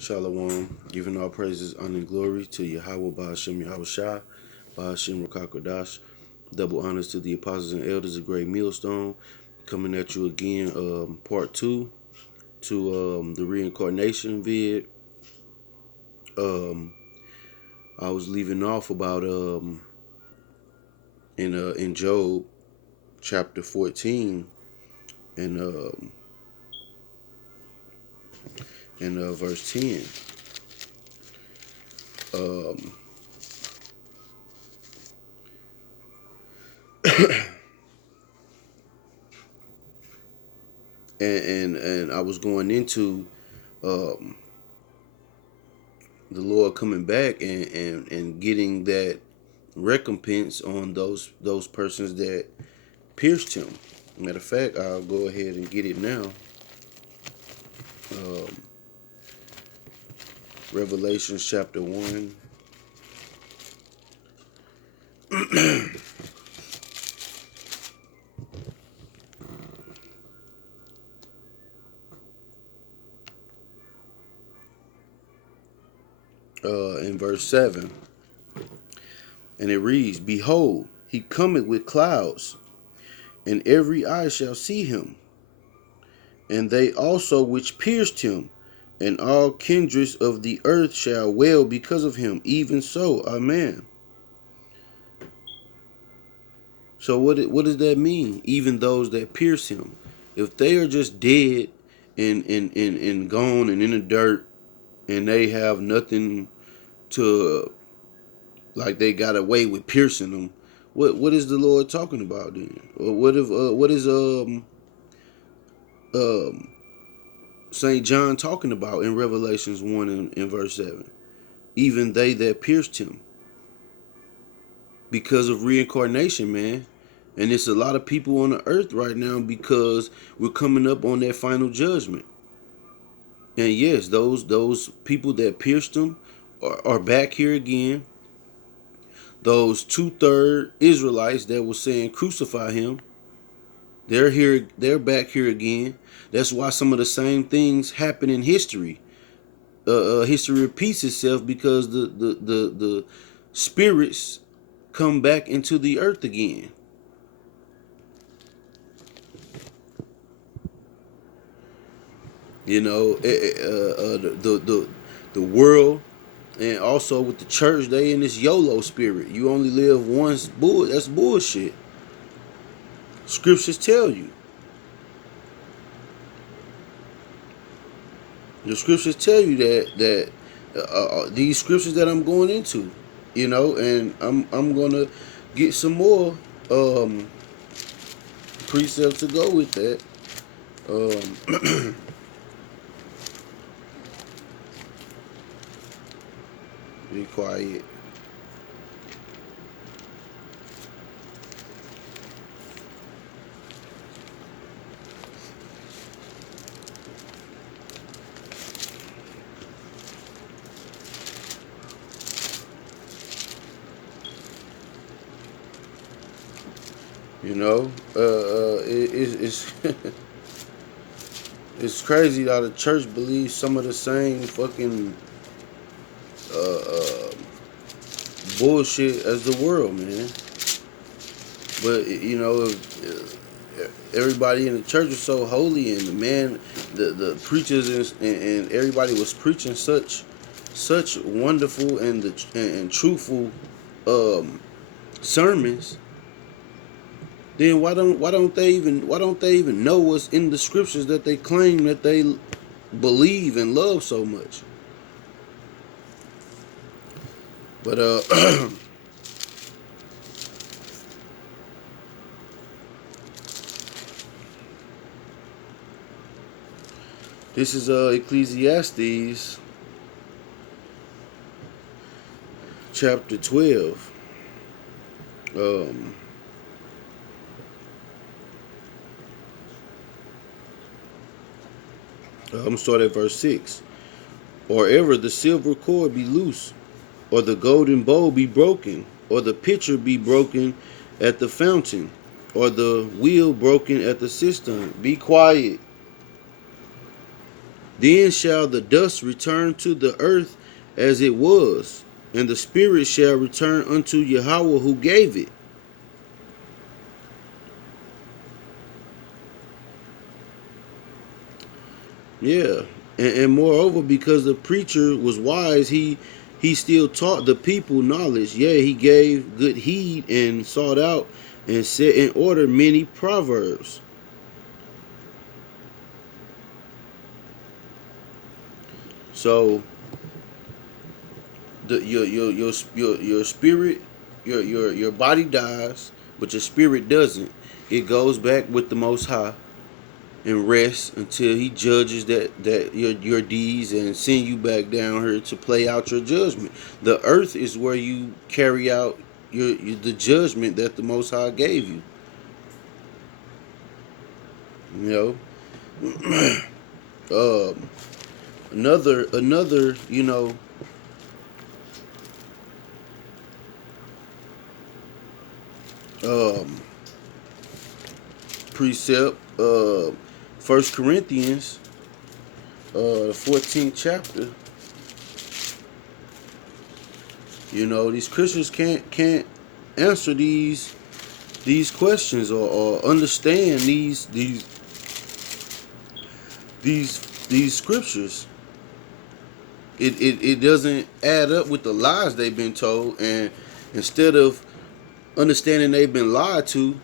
Shalom, giving all praises, honor, and glory to Yahweh, Ba'ashem Yahweh Shai, Ba'ashem Rakakodash. Double honors to the apostles and elders of Great Millstone. Coming at you again, part two to the reincarnation vid. Um, I was leaving off about in Job chapter 14 and verse 10. Um, and I was going into um, the Lord coming back and getting that recompense on those persons that pierced him. Matter of fact, I'll go ahead and get it now. Um, Revelation chapter 1. In verse 7. And it reads, Behold, he cometh with clouds, and every eye shall see him, and they also which pierced him, and all kindreds of the earth shall wail because of him. Even so, amen. So what does that mean? Even those that pierce him, if they are just dead and gone and in the dirt, and they have nothing to, like, they got away with piercing them, what is the Lord talking about then? Or what is um Saint John talking about in Revelations 1 and verse 7? Even they that pierced him, because of reincarnation, man. And it's a lot of people on the earth right now because we're coming up on that final judgment. And yes, those people that pierced him are back here again. Those 2/3 Israelites that were saying crucify him, they're here. They're back here again. That's why some of the same things happen in history. History repeats itself because the spirits come back into the earth again. You know, the world, and also with the church, they in this YOLO spirit. You only live once. That's bullshit. Scriptures tell you. The scriptures tell you that these scriptures that I'm going into, and I'm gonna get some more um, precepts to go with that. Be quiet. It's it's crazy how the church believes some of the same fucking uh, uh, bullshit as the world, man. But everybody in the church was so holy, and the preachers and everybody was preaching such wonderful and truthful um, sermons. Then why don't they even know what's in the scriptures that they claim that they believe and love so much? But this is Ecclesiastes chapter 12. Um, I'm gonna start at verse 6. Or ever the silver cord be loose, or the golden bowl be broken, or the pitcher be broken at the fountain, or the wheel broken at the cistern. Be quiet. Then shall the dust return to the earth as it was, and the spirit shall return unto Yahweh who gave it. Yeah. And moreover, because the preacher was wise, he still taught the people knowledge. Yeah, he gave good heed and sought out and set in order many proverbs. So your spirit, your body dies, but your spirit doesn't. It goes back with the Most High and rests until He judges that your deeds and send you back down here to play out your judgment. The earth is where you carry out the judgment that the Most High gave you. You know, another um, precept. 1 Corinthians, 14th chapter. These Christians can't answer these questions or understand these scriptures. It doesn't add up with the lies they've been told, and instead of understanding they've been lied to,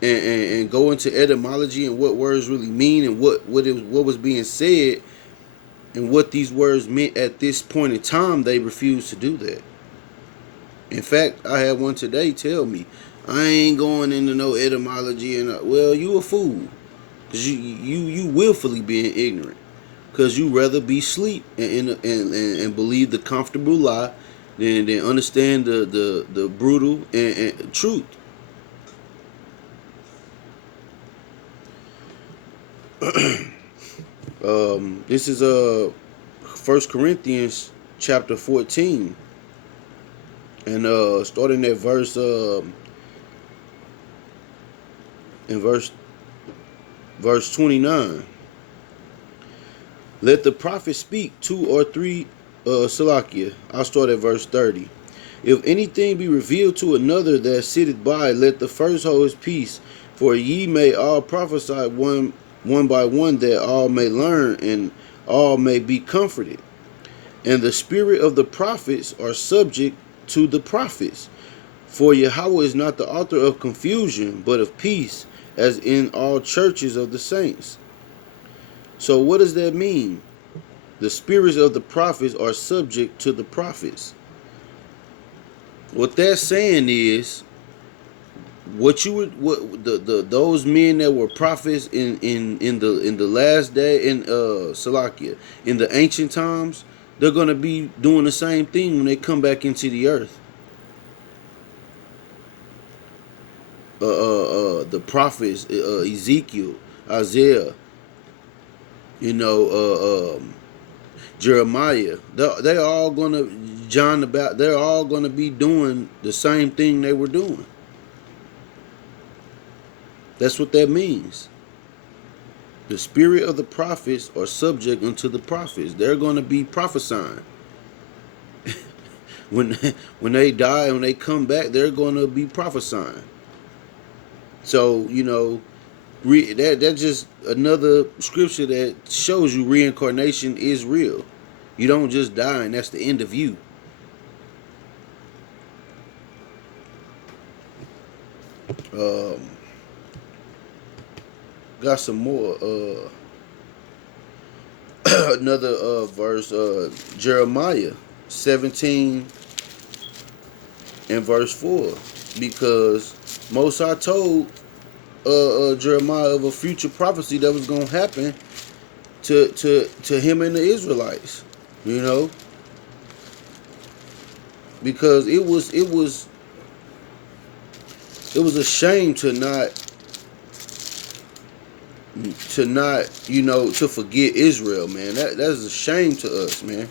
and go into etymology and what words really mean and what was being said and what these words meant at this point in time, they refuse to do that. In fact, I had one today tell me, I ain't going into no etymology, and well, you a fool, cause you willfully being ignorant, cause you rather be asleep and believe the comfortable lie than understand the brutal and truth. This is 1 Corinthians chapter 14, and starting at verse in verse 29. Let the prophet speak 2 or 3 Salakia. I'll start at verse 30. If anything be revealed to another that sitteth by, let the first hold his peace, for ye may all prophesy one by one, that all may learn and all may be comforted. And the spirit of the prophets are subject to the prophets. For Yahweh is not the author of confusion, but of peace, as in all churches of the saints. So what does that mean? The spirits of the prophets are subject to the prophets. What that's saying is, what those men that were prophets in the last day in Salakia, in the ancient times, they're gonna be doing the same thing when they come back into the earth. The prophets, Ezekiel, Isaiah, Jeremiah, they're all gonna they're all gonna be doing the same thing they were doing. That's what that means. The spirit of the prophets are subject unto the prophets. They're going to be prophesying. when they die, when they come back, they're going to be prophesying. So, that's just another scripture that shows you reincarnation is real. You don't just die and that's the end of you. Got some more. Another verse, Jeremiah 17 and verse 4, because Most High told Jeremiah of a future prophecy that was going to happen to him and the Israelites, because it was a shame to not to forget Israel, man. That's a shame to us, man,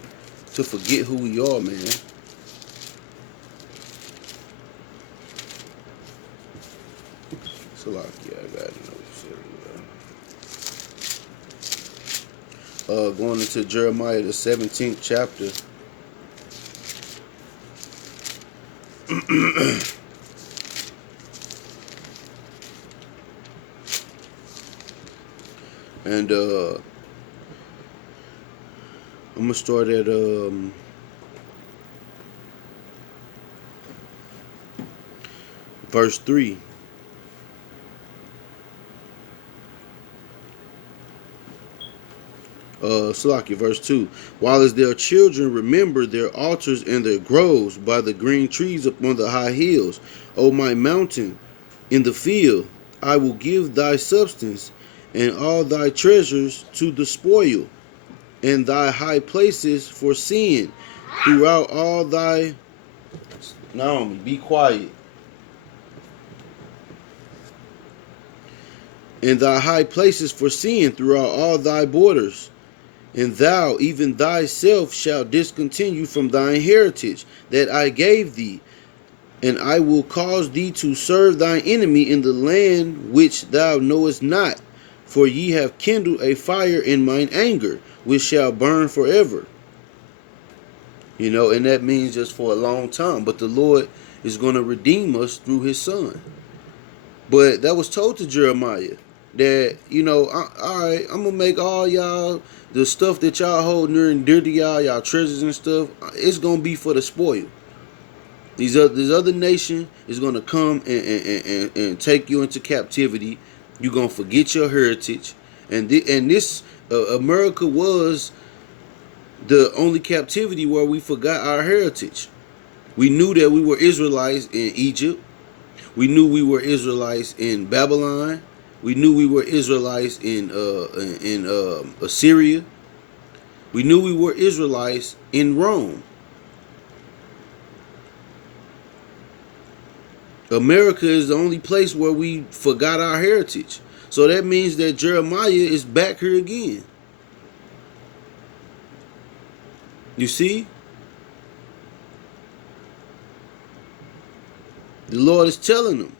to forget who we are, man. Salaki, I got it. Going into Jeremiah the 17th chapter. And I'm gonna start at verse 3. Salaki, verse 2. While as their children remember their altars and their groves by the green trees upon the high hills, O my mountain, in the field, I will give thy substance and all thy treasures to the spoil, and thy high places for sin throughout all thy. Naomi, be quiet. And thy high places for sin throughout all thy borders. And thou, even thyself, shalt discontinue from thine heritage that I gave thee, and I will cause thee to serve thine enemy in the land which thou knowest not. For ye have kindled a fire in mine anger, which shall burn forever. You know, and that means just for a long time. But the Lord is going to redeem us through his son. But that was told to Jeremiah that, you know, all right, I'm going to make all y'all, the stuff that y'all hold near and dear to y'all treasures and stuff, it's going to be for the spoil. This other nation is going to come and take you into captivity. You're going to forget your heritage. And this, America was the only captivity where we forgot our heritage. We knew that we were Israelites in Egypt. We knew we were Israelites in Babylon. We knew we were Israelites in Assyria. We knew we were Israelites in Rome. America is the only place where we forgot our heritage. So that means that Jeremiah is back here again. You see? The Lord is telling them.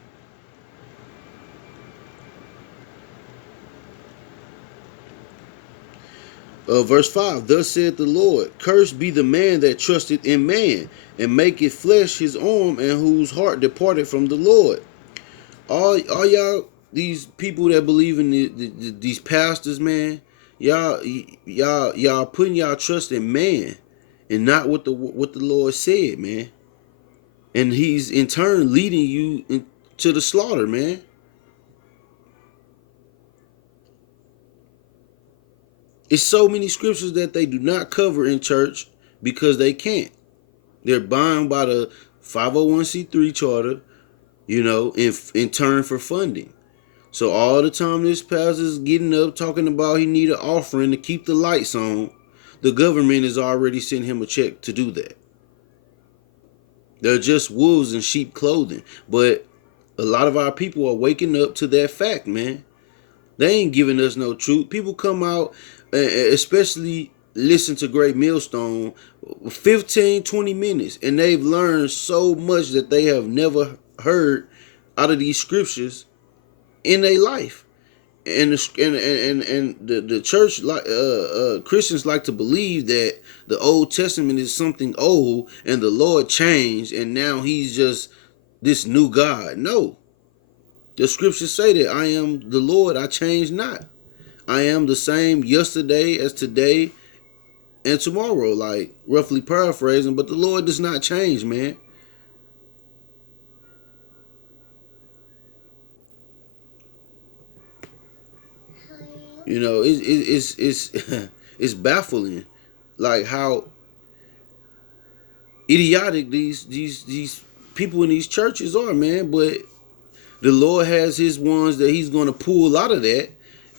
Verse 5, thus saith the Lord, cursed be the man that trusteth in man, and maketh flesh his arm, and whose heart departed from the Lord. All y'all, these people that believe in these pastors, man, y'all putting y'all trust in man, and not what the Lord said, man. And he's in turn leading you to the slaughter, man. It's so many scriptures that they do not cover in church because they can't. They're bound by the 501c3 charter, you know, in turn for funding. So all the time this pastor's getting up talking about he need an offering to keep the lights on, the government has already sent him a check to do that. They're just wolves in sheep clothing. But a lot of our people are waking up to that fact, man. They ain't giving us no truth. People come out, especially listen to Great Millstone, 15, 20 minutes, and they've learned so much that they have never heard out of these scriptures in their life. And the church, like Christians, like to believe that the Old Testament is something old and the Lord changed and now he's just this new God. No, the scriptures say that I am the Lord, I change not. I am the same yesterday as today and tomorrow, like roughly paraphrasing, but the Lord does not change, man. You know, it's it's baffling, like how idiotic these people in these churches are, man. But the Lord has his ones that he's gonna pull out of that,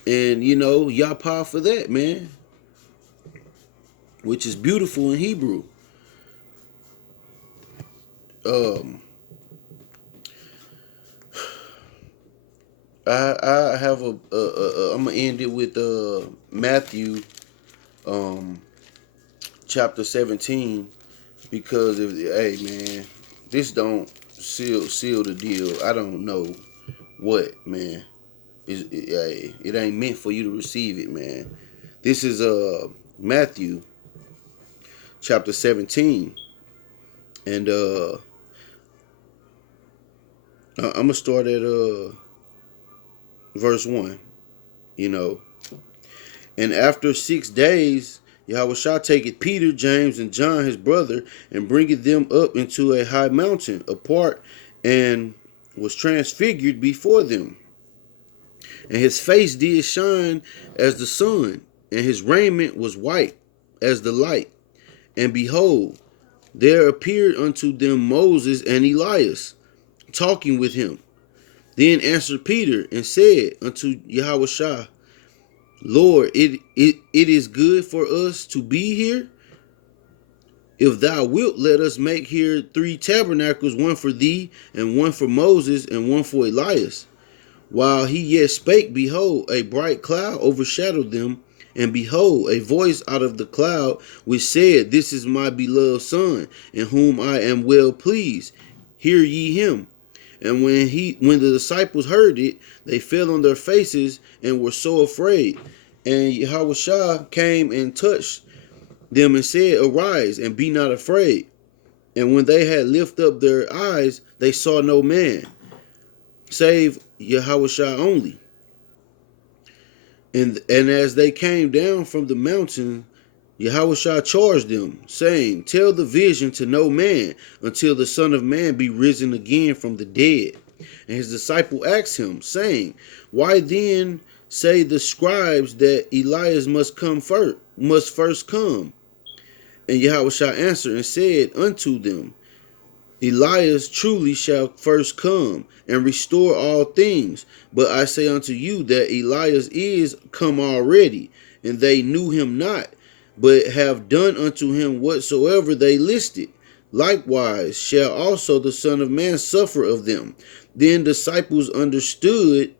and you know, yapa for that, man. Which is beautiful in Hebrew. Um I have I'm gonna end it with Matthew chapter 17, because if hey man, this don't seal the deal. I don't know what, man. It ain't meant for you to receive it, man. This is Matthew chapter 17. And I'm gonna start at verse 1. You know, and after 6 days, Yahushua taketh Peter, James, and John his brother, and bringeth them up into a high mountain apart, and was transfigured before them. And his face did shine as the sun, and his raiment was white as the light. And behold, there appeared unto them Moses and Elias, talking with him. Then answered Peter and said unto Yahushua, Lord, it is good for us to be here. If thou wilt, let us make here 3 tabernacles, one for thee, and one for Moses, and one for Elias. While he yet spake, behold, a bright cloud overshadowed them, and behold, a voice out of the cloud, which said, This is my beloved Son, in whom I am well pleased. Hear ye him. And when the disciples heard it, they fell on their faces and were so afraid. And Yahushua came and touched them and said, Arise, and be not afraid. And when they had lifted up their eyes, they saw no man, save Yahushua only. And as they came down from the mountain, Yahushua charged them, saying, Tell the vision to no man until the Son of Man be risen again from the dead. And his disciple asked him, saying, Why then say the scribes that Elias must first come? And Yahushua answered and said unto them, Elias truly shall first come and restore all things. But I say unto you that Elias is come already, and they knew him not, but have done unto him whatsoever they listed. Likewise shall also the Son of Man suffer of them. Then disciples understood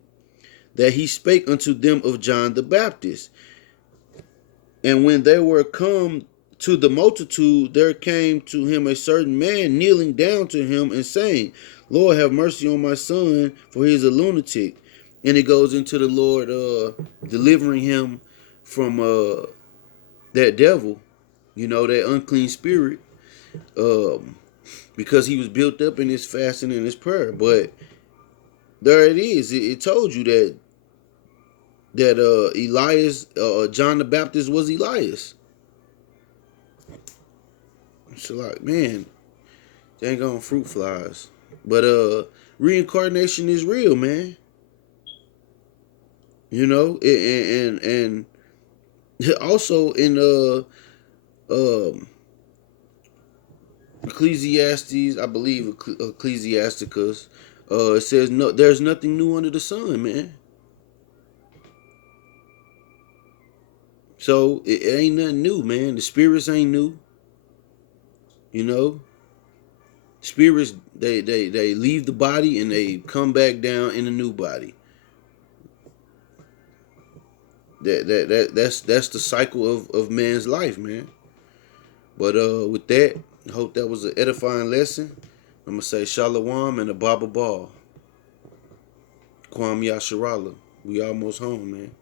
that he spake unto them of John the Baptist. And when they were come to the multitude, there came to him a certain man kneeling down to him and saying, Lord, have mercy on my son, for he is a lunatic. And it goes into the Lord delivering him from that devil, that unclean spirit, because he was built up in his fasting and his prayer. But there it is. It told you that Elias, John the Baptist was Elias. So like, man, dang on fruit flies. But reincarnation is real, man. And also in Ecclesiastes, I believe Ecclesiasticus, it says no, there's nothing new under the sun, man. So it ain't nothing new, man. The spirits ain't new. Spirits they leave the body and they come back down in a new body. That's the cycle of man's life, man. But with that, I hope that was an edifying lesson. I'm gonna say Shalom and a Baba Ball. Kwam Yasharala. We almost home, man.